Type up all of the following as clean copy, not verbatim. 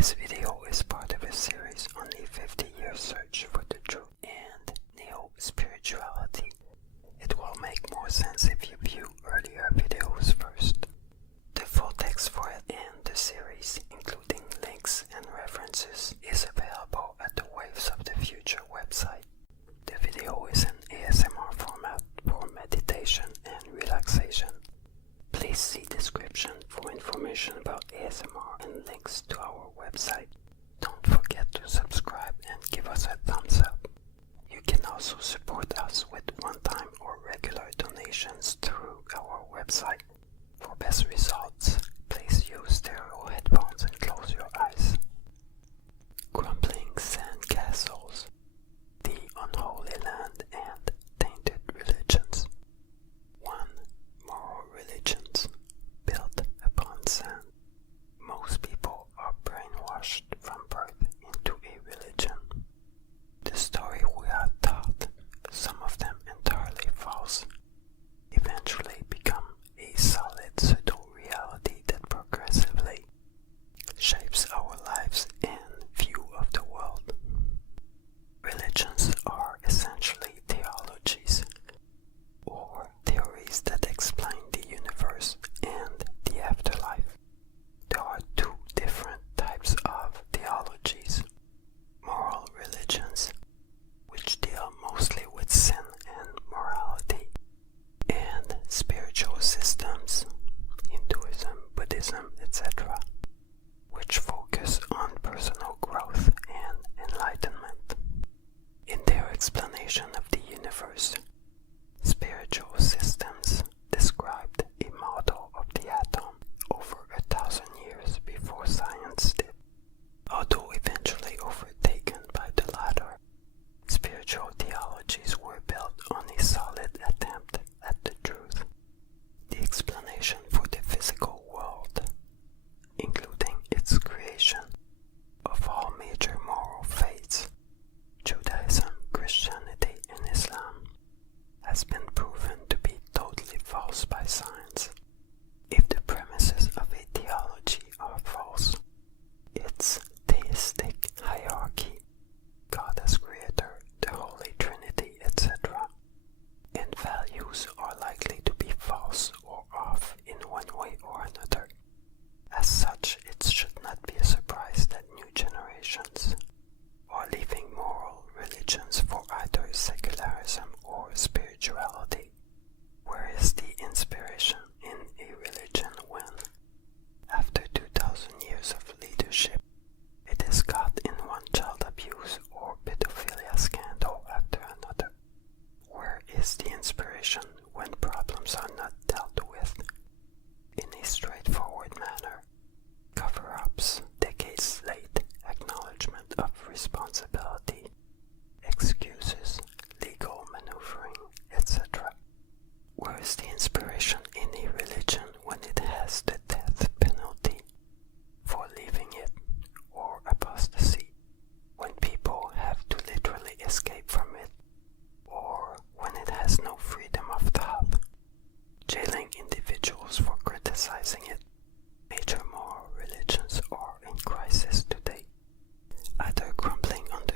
This video is part of a series on the 50-year search for the truth and neo-spirituality. It will make more sense if you view earlier videos first. The full text for it and the series, including links and references, is available at the Waves of the Future website. The video is in ASMR format for meditation and relaxation. Please see description for information about ASMR and links to our website. Don't forget to subscribe and give us a thumbs up. You can also support us with one-time or regular donations through our website. For best results, please use stereo headphones and close your eyes. Crumbling sand castles, the unholy land and tainted religions. 1. Moral religions built upon sand. Most people are brainwashed from birth into a religion. The story we are taught, some of them entirely false, eventually become a solid pseudo-reality that progressively shapes our lives and view of the world. Religions are essentially theologies, or theories that explain the universe and the afterlife. There are two different types of theologies: moral religions, which deal mostly with sin and morality, and spiritual systems, Hinduism, Buddhism, etc., which focus on personal growth and enlightenment. In their explanation of the universe, spiritual systems described a model of the atom over 1,000 years before science did. Although eventually overtaken by the latter, spiritual theologies were built on a solid attempt at the truth. The explanation for the physical world, including its creation, of all major moral faiths, Judaism, Christianity, and Islam, has been proven to be totally false by science. If the premises of a theology are false, its theistic hierarchy, God as creator, the Holy Trinity, etc., and values are likely to be false or off in one way or another. As such, it should not be a surprise that new generations are leaving moral religions for either secularism or spirituality. Where is the inspiration in a religion when, after 2,000 years of leadership, it is caught in one child abuse or pedophilia scandal after another? Where is the inspiration when problems are not dealt with in a straightforward manner? Cover-ups, decades late, acknowledgement of responsibility, excuses, legal maneuvering, etc. Where is the inspiration in a religion when it has the death penalty for leaving it, or apostasy, when people have to literally escape from it, or when it has no freedom of thought, jailing individuals for criticizing it? Major moral religions are in crisis today, either crumbling under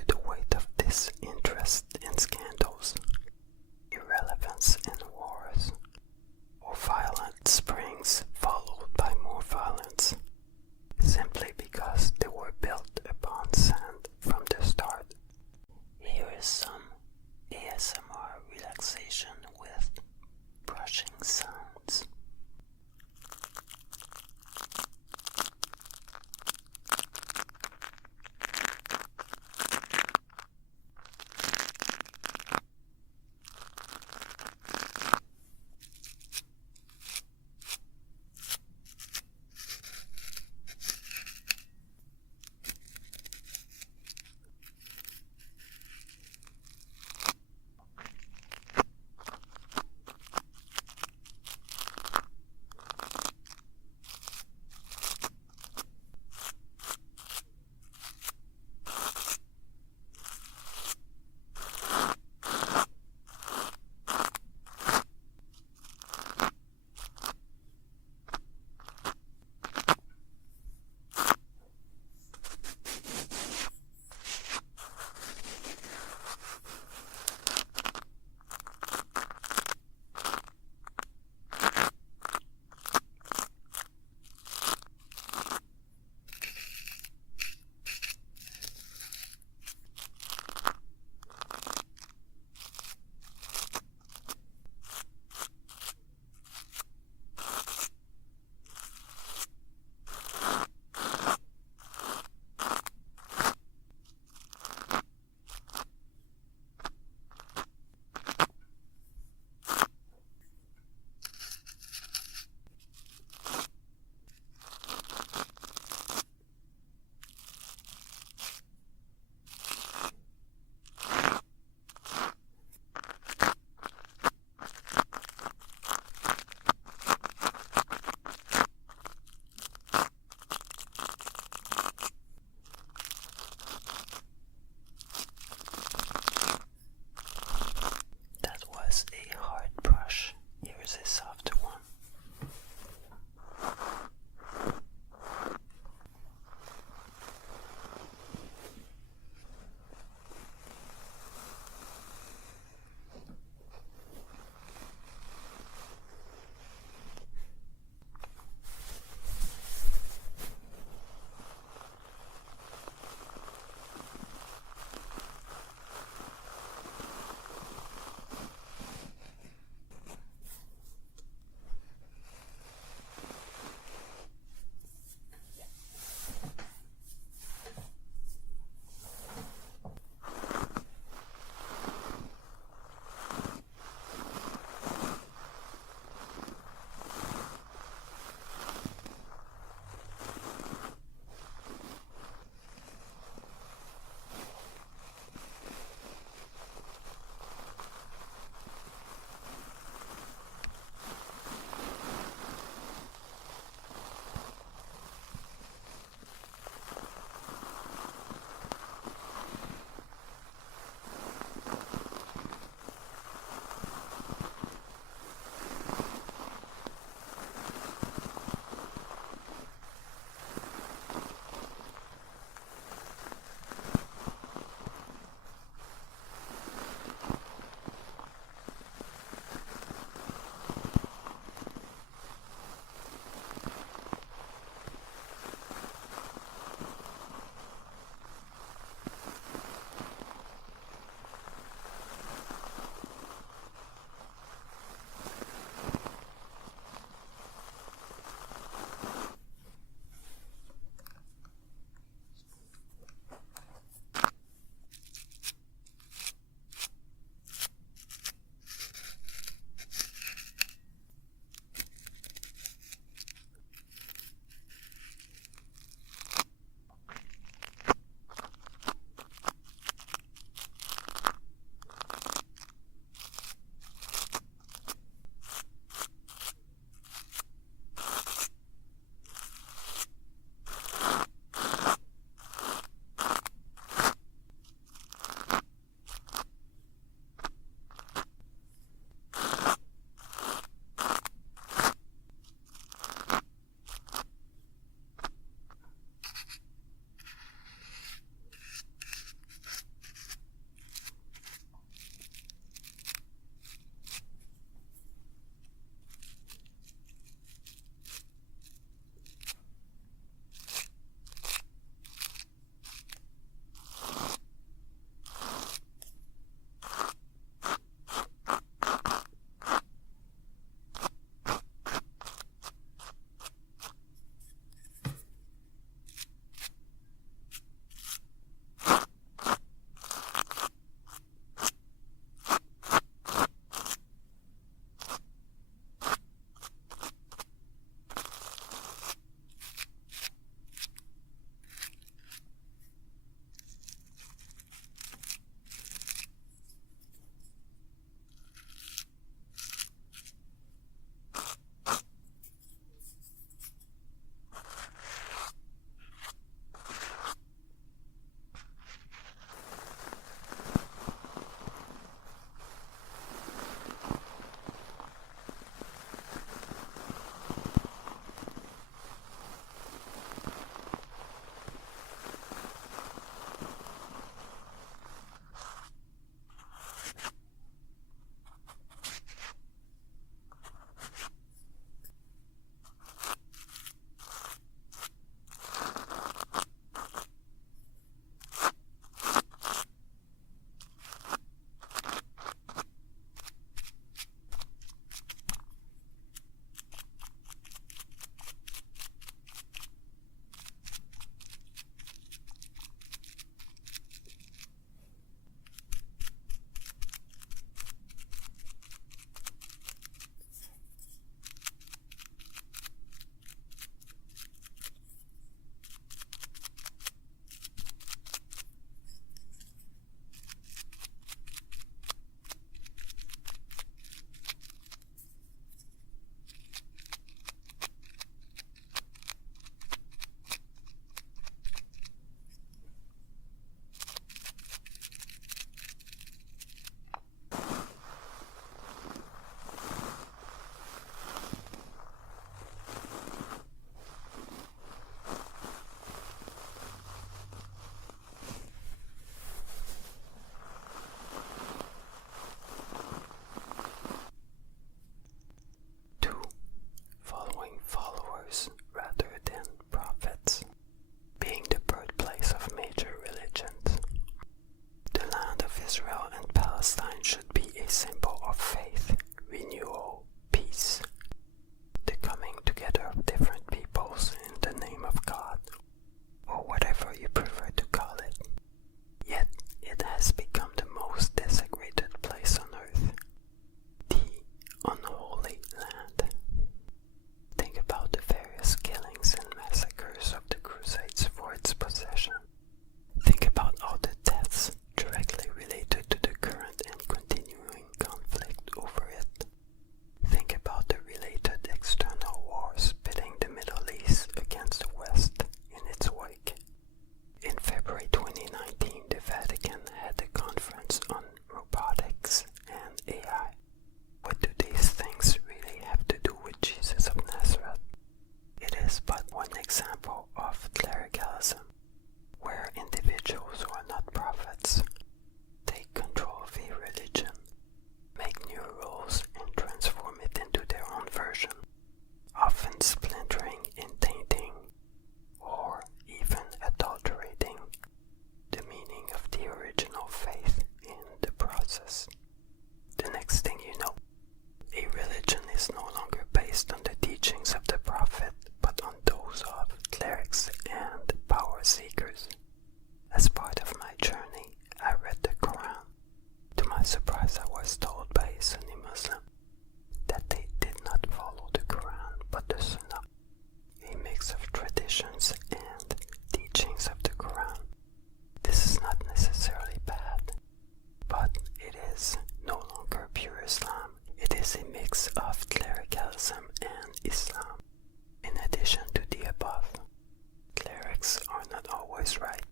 always right.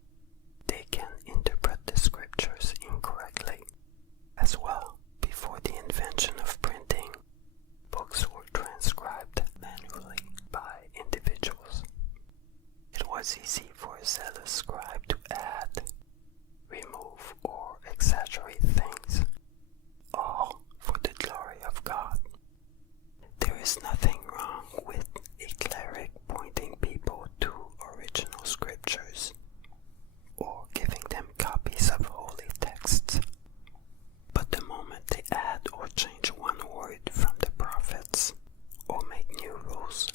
They can interpret the scriptures incorrectly. As well, before the invention of printing, books were transcribed manually by individuals. It was easy for a zealous scribe to add, remove, or exaggerate things, all for the glory of God. There is nothing wrong with a cleric pointing people to original scriptures or giving them copies of holy texts. But the moment they add or change one word from the prophets or make new rules,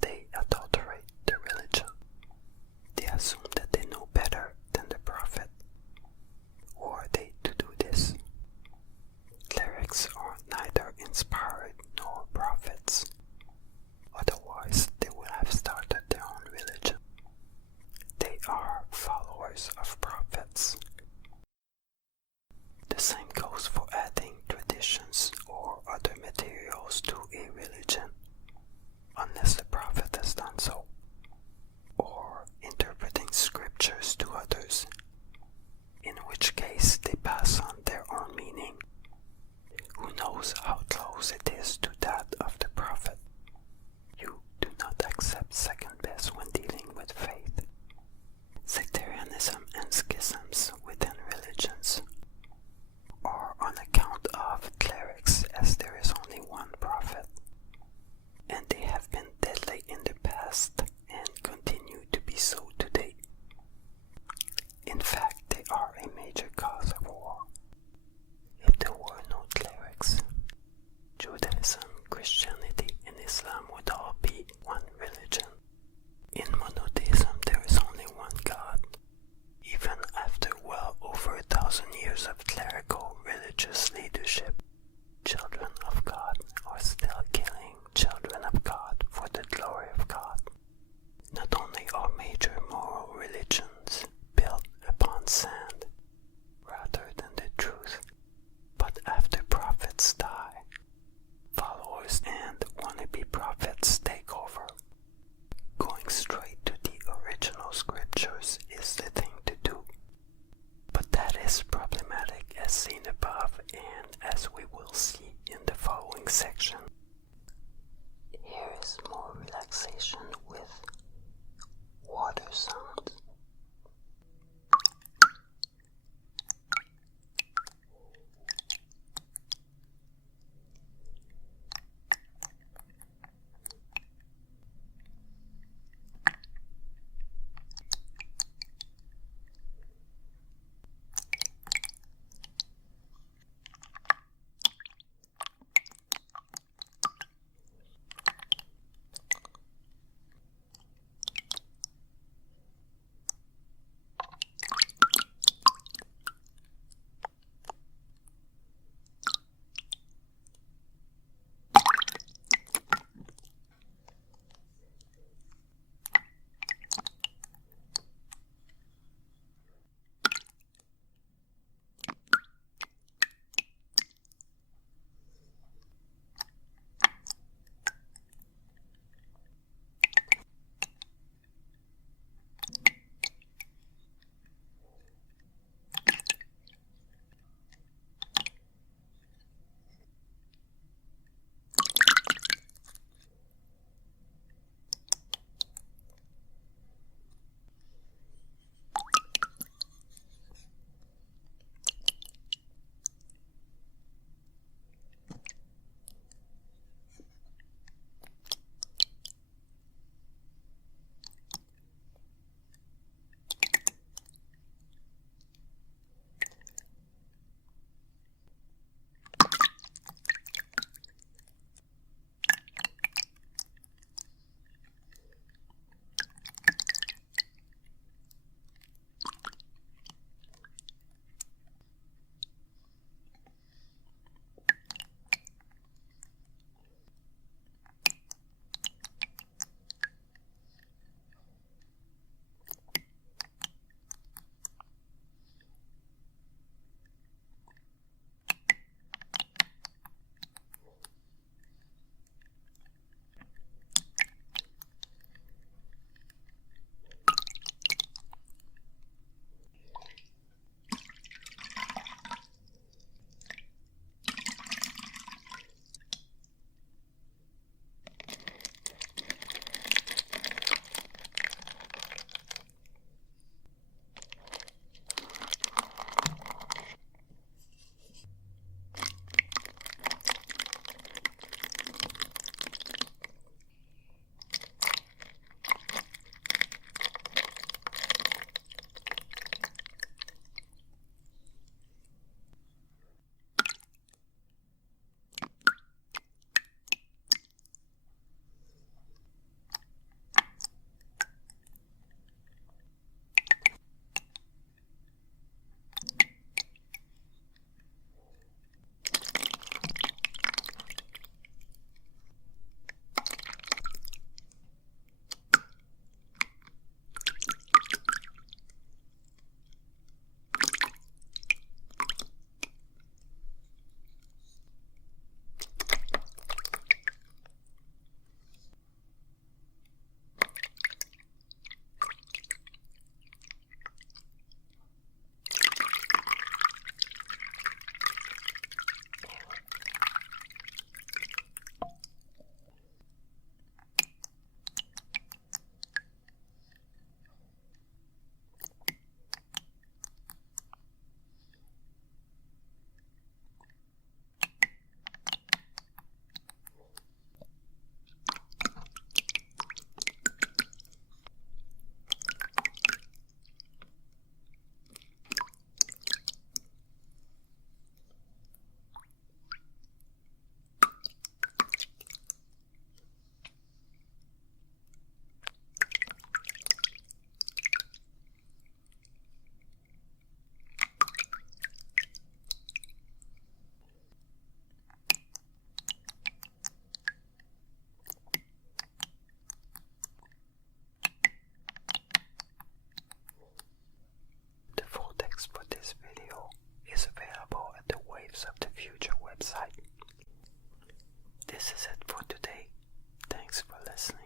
they adulterate the religion. They assume that they know better than the prophet. Who are they to do this? Clerics are neither inspired nor prophets. Archives of the Future website. This is it for today. Thanks for listening.